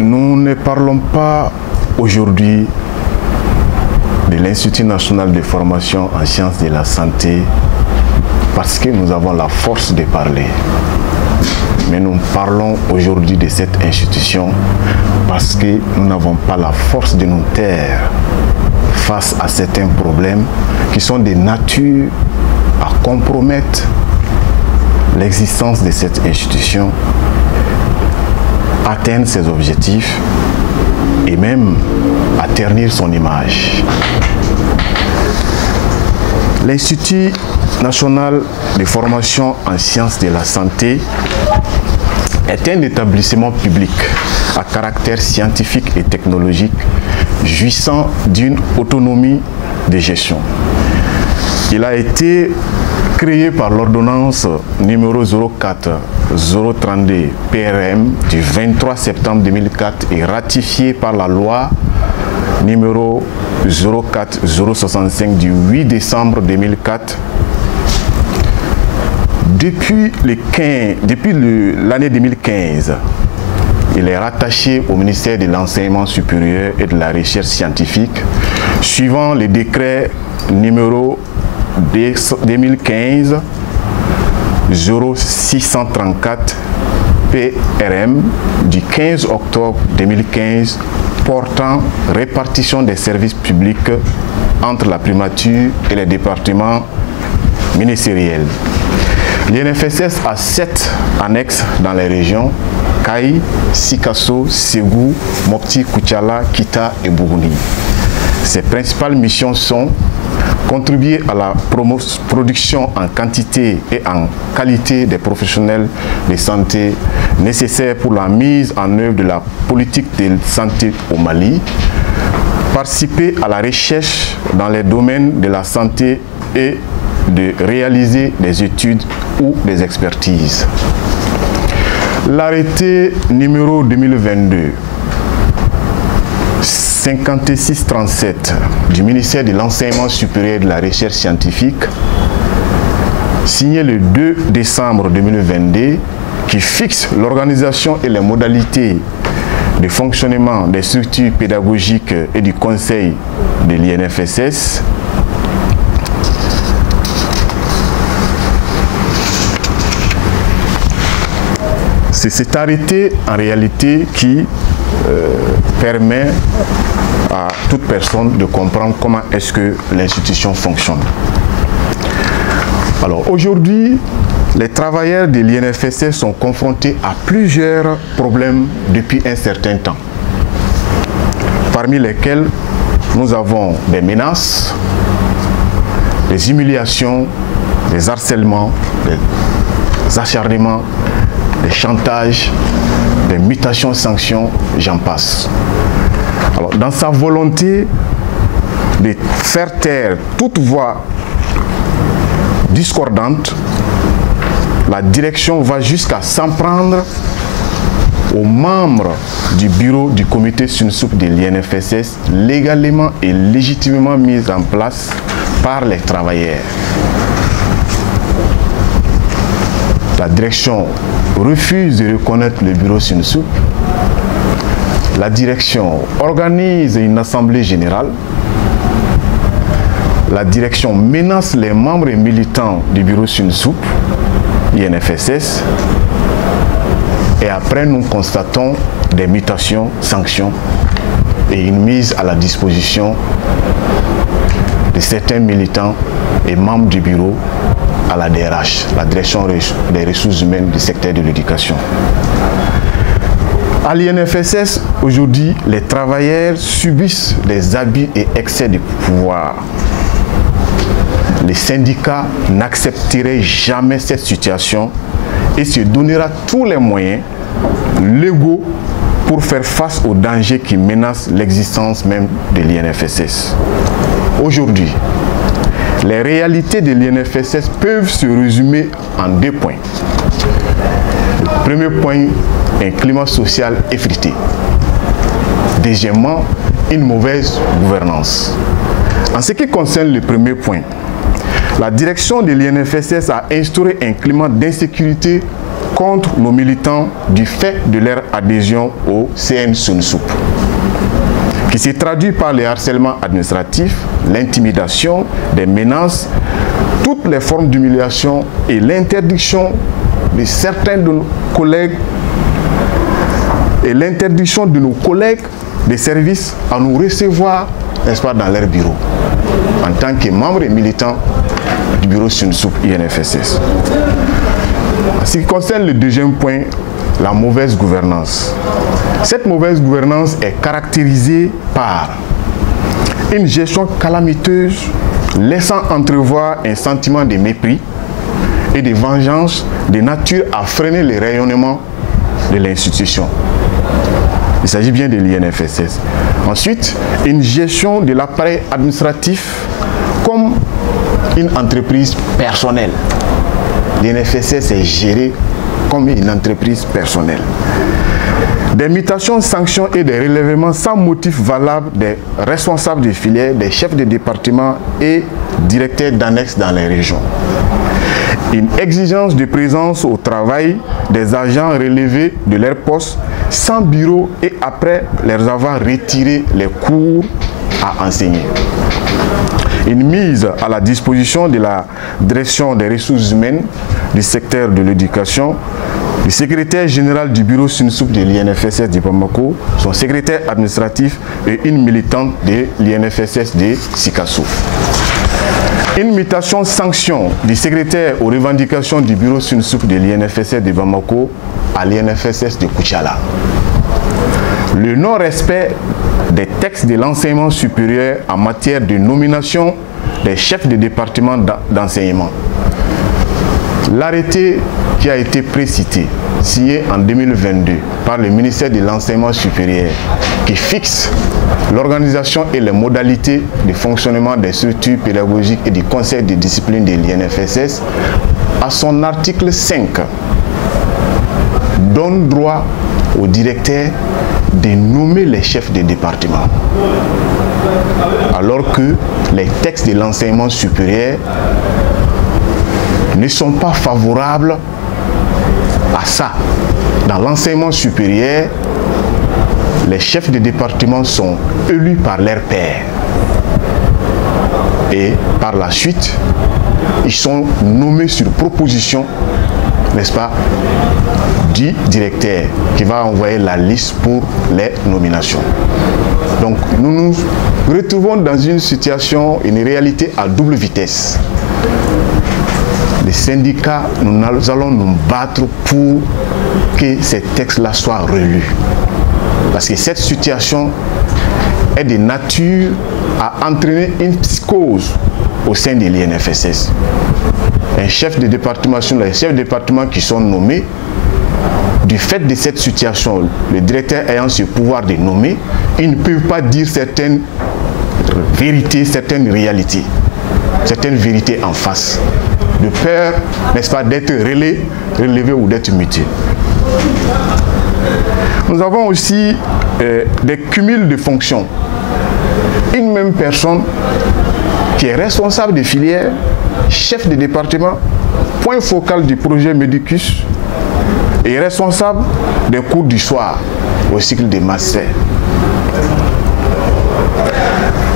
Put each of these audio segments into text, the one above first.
Nous ne parlons pas aujourd'hui de l'Institut national de formation en sciences de la santé parce que nous avons la force de parler. Mais nous parlons aujourd'hui de cette institution parce que nous n'avons pas la force de nous taire face à certains problèmes qui sont de nature à compromettre l'existence de cette institution, atteindre ses objectifs et même à ternir son image. L'Institut national de formation en sciences de la santé est un établissement public à caractère scientifique et technologique jouissant d'une autonomie de gestion. Il a été créé par l'ordonnance numéro 04-032 PRM du 23 septembre 2004 et ratifié par la loi numéro 04-065 du 8 décembre 2004. Depuis l'année 2015, il est rattaché au ministère de l'Enseignement supérieur et de la Recherche scientifique, suivant le décret numéro 2015-0634 PRM du 15 octobre 2015 portant répartition des services publics entre la primature et les départements ministériels. L'INFSS a 7 annexes dans les régions Kayi, Sikasso, Ségou, Mopti, Koutiala, Kita et Bougouni. Ses principales missions sont contribuer à la production en quantité et en qualité des professionnels de santé nécessaires pour la mise en œuvre de la politique de santé au Mali, participer à la recherche dans les domaines de la santé et de réaliser des études ou des expertises. L'arrêté numéro 2022 5637 du ministère de l'Enseignement supérieur et de la Recherche scientifique, signé le 2 décembre 2022, qui fixe l'organisation et les modalités de fonctionnement des structures pédagogiques et du conseil de l'INFSS, c'est cet arrêté en réalité qui permet à toute personne de comprendre comment est-ce que l'institution fonctionne. Alors aujourd'hui, les travailleurs de l'INFSS sont confrontés à plusieurs problèmes depuis un certain temps, parmi lesquels nous avons des menaces, des humiliations, des harcèlements, des acharnements, des chantages, des mutations, sanctions, j'en passe. Alors, dans sa volonté de faire taire toute voix discordante, la direction va jusqu'à s'en prendre aux membres du bureau du comité SUNSUP de l'INFSS, légalement et légitimement mis en place par les travailleurs. La direction refuse de reconnaître le bureau SUNSUP. La direction organise une assemblée générale. La direction menace les membres et militants du bureau SUNSUP, INFSS. Et après, nous constatons des mutations, sanctions et une mise à la disposition de certains militants et membres du bureau à la DRH, la direction des ressources humaines du secteur de l'éducation. À l'INFSS, aujourd'hui, les travailleurs subissent des abus et excès de pouvoir. Les syndicats n'accepteraient jamais cette situation et se donnera tous les moyens légaux pour faire face aux dangers qui menacent l'existence même de l'INFSS. Aujourd'hui, les réalités de l'INFSS peuvent se résumer en 2 points. Le premier point, un climat social effrité. Deuxièmement, une mauvaise gouvernance. En ce qui concerne le premier point, la direction de l'INFSS a instauré un climat d'insécurité contre nos militants du fait de leur adhésion au CN SUNSUP, qui se traduit par les harcèlements administratifs, l'intimidation, des menaces, toutes les formes d'humiliation et l'interdiction de certains de nos collègues des services à nous recevoir, n'est-ce pas, dans leur bureau, en tant que membres et militants du bureau SUNSUP INFSS. En ce qui concerne le deuxième point, la mauvaise gouvernance. Cette mauvaise gouvernance est caractérisée par une gestion calamiteuse, laissant entrevoir un sentiment de mépris et de vengeance de nature à freiner le rayonnement de l'institution. Il s'agit bien de l'INFSS. Ensuite, une gestion de l'appareil administratif comme une entreprise personnelle. L'INFSS est géré comme une entreprise personnelle. Des mutations, sanctions et des relèvements sans motif valable des responsables de filières, des chefs de département et directeurs d'annexes dans les régions. Une exigence de présence au travail des agents relevés de leur poste sans bureau et après leur avoir retiré les cours à enseigner. Une mise à la disposition de la direction des ressources humaines du secteur de l'éducation, du secrétaire général du bureau SUNSUP de l'INFSS de Bamako, son secrétaire administratif et une militante de l'INFSS de Sikasouf. Une mutation sanction du secrétaire aux revendications du bureau SUNSUP de l'INFSS de Bamako à l'INFSS de Koutiala. Le non-respect des textes de l'enseignement supérieur en matière de nomination des chefs de département d'enseignement. L'arrêté qui a été précité, signé en 2022 par le ministère de l'Enseignement supérieur, qui fixe l'organisation et les modalités de fonctionnement des structures pédagogiques et du conseil de discipline de l'INFSS, à son article 5, donne droit au directeur de nommer les chefs de département. Alors que les textes de l'enseignement supérieur ne sont pas favorables à ça. Dans l'enseignement supérieur, les chefs de département sont élus par leurs pairs. Et par la suite, ils sont nommés sur proposition, n'est-ce pas, du directeur qui va envoyer la liste pour les nominations. Donc nous nous retrouvons dans une situation, une réalité à double vitesse. Les syndicats, nous allons nous battre pour que ces textes-là soient relus. Parce que cette situation est de nature à entraîner une psychose au sein de l'INFSS. Un chef de département, les chefs de département qui sont nommés, du fait de cette situation, le directeur ayant ce pouvoir de nommer, ils ne peuvent pas dire certaines vérités, certaines réalités, certaines vérités en face, de peur, n'est-ce pas, d'être relevé ou d'être muté. Nous avons aussi des cumuls de fonctions. Une même personne qui est responsable des filières, chef de département, point focal du projet Médicus et responsable des cours du soir au cycle des master.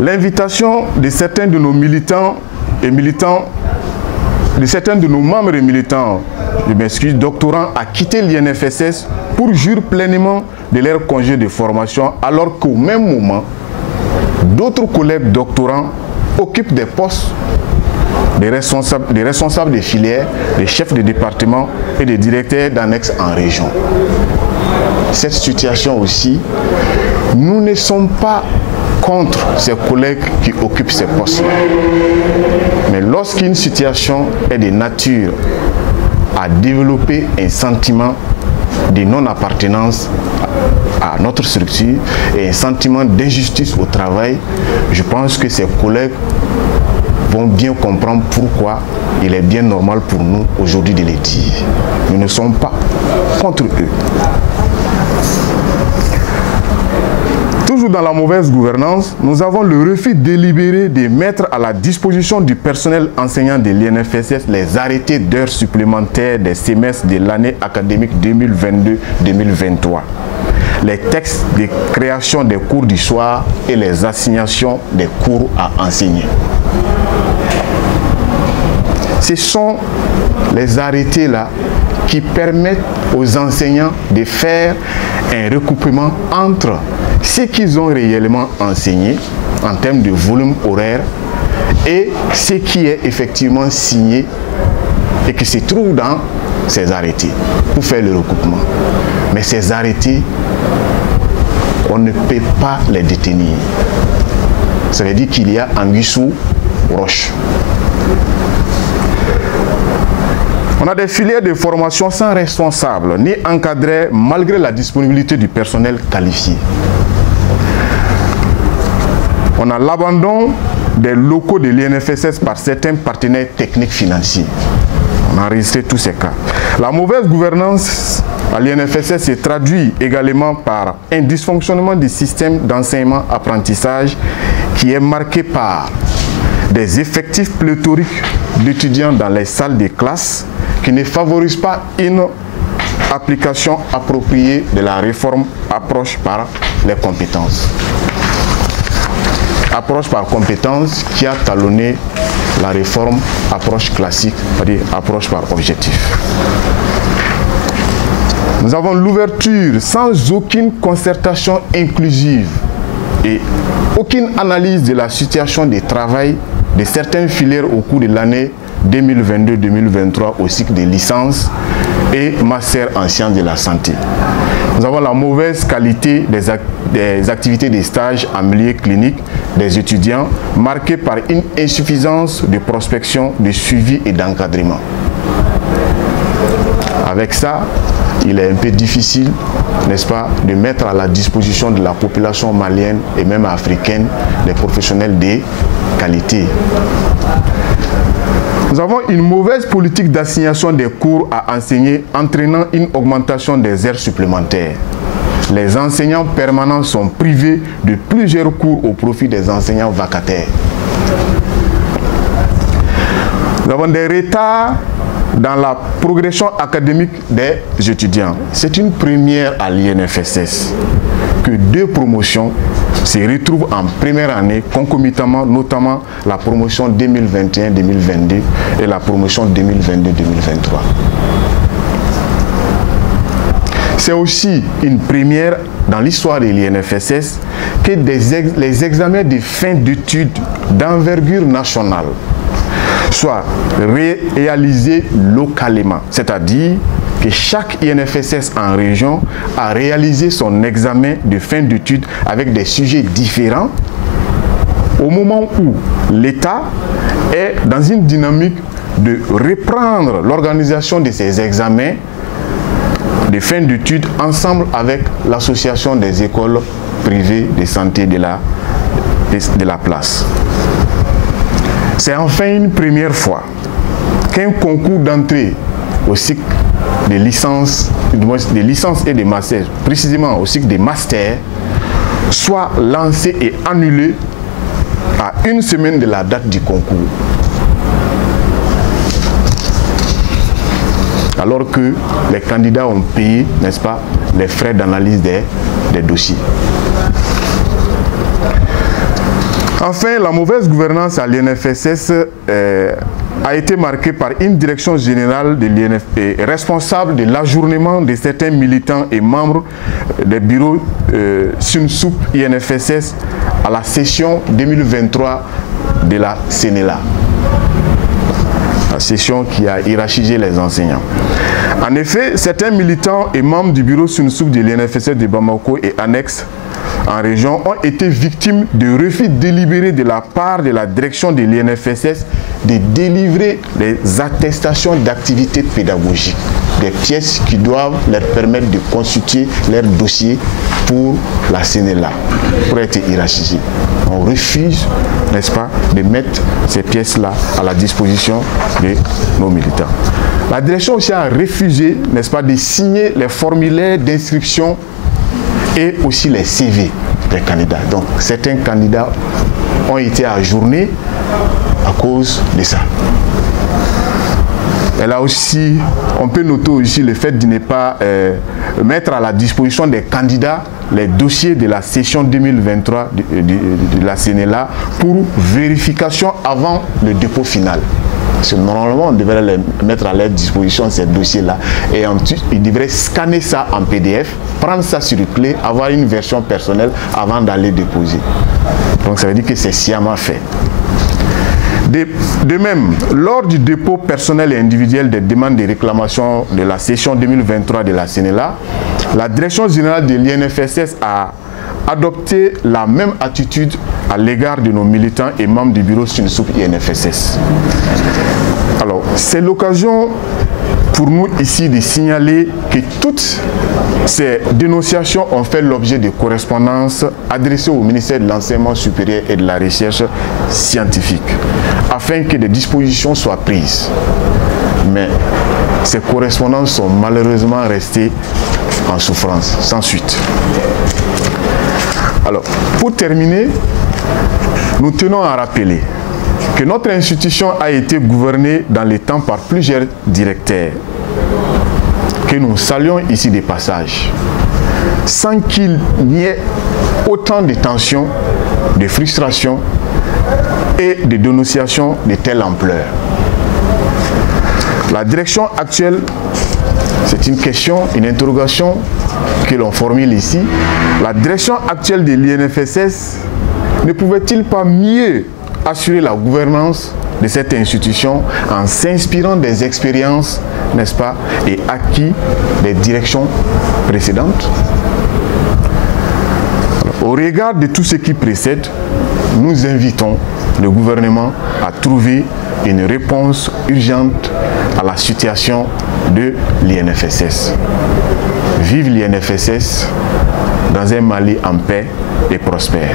L'invitation de certains de nos militants et militants, de certains de nos membres et militants, je m'excuse, doctorants à quitter l'INFSS pour jouir pleinement de leur congé de formation, alors qu'au même moment, d'autres collègues doctorants occupent des postes des responsables des filières, des chefs de département et des directeurs d'annexes en région. Cette situation aussi, nous ne sommes pas contre ces collègues qui occupent ces postes-là. Mais lorsqu'une situation est de nature à développer un sentiment de non-appartenance à notre structure et un sentiment d'injustice au travail, je pense que ces collègues vont bien comprendre pourquoi il est bien normal pour nous aujourd'hui de les dire. Nous ne sommes pas contre eux. Toujours Toujours dans la mauvaise gouvernance, nous avons le refus délibéré de mettre à la disposition du personnel enseignant de l'INFSS les arrêtés d'heures supplémentaires des semestres de l'année académique 2022-2023, les textes de création des cours du soir et les assignations des cours à enseigner. Ce sont les arrêtés-là qui permettent aux enseignants de faire un recoupement entre ce qu'ils ont réellement enseigné en termes de volume horaire et ce qui est effectivement signé et qui se trouve dans ces arrêtés pour faire le recoupement. Mais ces arrêtés, on ne peut pas les détenir. Ça veut dire qu'il y a anguille sous roche. On a des filières de formation sans responsable ni encadrées malgré la disponibilité du personnel qualifié. On a l'abandon des locaux de l'INFSS par certains partenaires techniques financiers. On a enregistré tous ces cas. La mauvaise gouvernance à l'INFSS se traduit également par un dysfonctionnement du système d'enseignement-apprentissage qui est marqué par des effectifs pléthoriques d'étudiants dans les salles de classe qui ne favorisent pas une application appropriée de la réforme approche par les compétences. Approche par compétences qui a talonné la réforme approche classique, c'est-à-dire approche par objectif. Nous avons l'ouverture sans aucune concertation inclusive et aucune analyse de la situation de travail de certaines filières au cours de l'année 2022-2023 au cycle de licence et master en sciences de la santé. Nous avons la mauvaise qualité des activités de stage en milieu clinique des étudiants, marquée par une insuffisance de prospection, de suivi et d'encadrement. Avec ça, il est un peu difficile, n'est-ce pas, de mettre à la disposition de la population malienne et même africaine des professionnels de qualité. Nous avons une mauvaise politique d'assignation des cours à enseigner entraînant une augmentation des heures supplémentaires. Les enseignants permanents sont privés de plusieurs cours au profit des enseignants vacataires. Nous avons des retards dans la progression académique des étudiants. C'est une première à l'INFSS que 2 promotions se retrouvent en première année concomitamment, notamment la promotion 2021-2022 et la promotion 2022-2023. C'est aussi une première dans l'histoire de l'INFSS que les examens de fin d'études d'envergure nationale soient réalisés localement, c'est-à-dire que chaque INFSS en région a réalisé son examen de fin d'études avec des sujets différents au moment où l'État est dans une dynamique de reprendre l'organisation de ces examens de fin d'études ensemble avec l'association des écoles privées de santé de la place. C'est enfin une première fois qu'un concours d'entrée au cycle de licence et de master, précisément au cycle des masters, soit lancé et annulé à 1 semaine de la date du concours. Alors que les candidats ont payé, n'est-ce pas, les frais d'analyse des dossiers. Enfin, la mauvaise gouvernance à l'INFSS a été marquée par une direction générale de l'INFP responsable de l'ajournement de certains militants et membres des bureaux SUNSUP INFSS à la session 2023 de la CNELA. La session qui a hiérarchisé les enseignants. En effet, certains militants et membres du bureau SUNSUP de l'INFSS de Bamako et annexes en région ont été victimes de refus délibérés de la part de la direction de l'INFSS de délivrer les attestations d'activité pédagogique, des pièces qui doivent leur permettre de constituer leur dossier pour la CNELA, pour être hiérarchisés. On refuse, n'est-ce pas, de mettre ces pièces-là à la disposition de nos militants. La direction aussi a refusé, n'est-ce pas, de signer les formulaires d'inscription et aussi les CV des candidats. Donc certains candidats ont été ajournés à cause de ça. Et là aussi, on peut noter aussi le fait de ne pas mettre à la disposition des candidats les dossiers de la session 2023 de la CNLA pour vérification avant le dépôt final. Parce que normalement, on devrait les mettre à leur disposition ces dossiers-là et ensuite, ils devraient scanner ça en PDF, prendre ça sur clé, avoir une version personnelle avant d'aller déposer. Donc ça veut dire que c'est sciemment fait. De même, lors du dépôt personnel et individuel des demandes de réclamation de la session 2023 de la CNLA, la Direction générale de l'INFSS a adopté la même attitude à l'égard de nos militants et membres du bureau SUNSUP INFSS. Alors, c'est l'occasion pour nous ici de signaler que toutes ces dénonciations ont fait l'objet de correspondances adressées au ministère de l'Enseignement supérieur et de la Recherche scientifique, afin que des dispositions soient prises. Mais ces correspondances sont malheureusement restées en souffrance, sans suite. Alors, pour terminer, nous tenons à rappeler que notre institution a été gouvernée dans les temps par plusieurs directeurs, que nous saluons ici des passages, sans qu'il n'y ait autant de tensions, de frustrations et de dénonciations de telle ampleur. La direction actuelle, c'est une question, une interrogation que l'on formule ici. La direction actuelle de l'INFSS ne pouvait-il pas mieux assurer la gouvernance de cette institution en s'inspirant des expériences, n'est-ce pas, et acquis des directions précédentes? Au regard de tout ce qui précède, nous invitons le gouvernement à trouver une réponse urgente à la situation de l'INFSS. Vive l'INFSS dans un Mali en paix et prospère.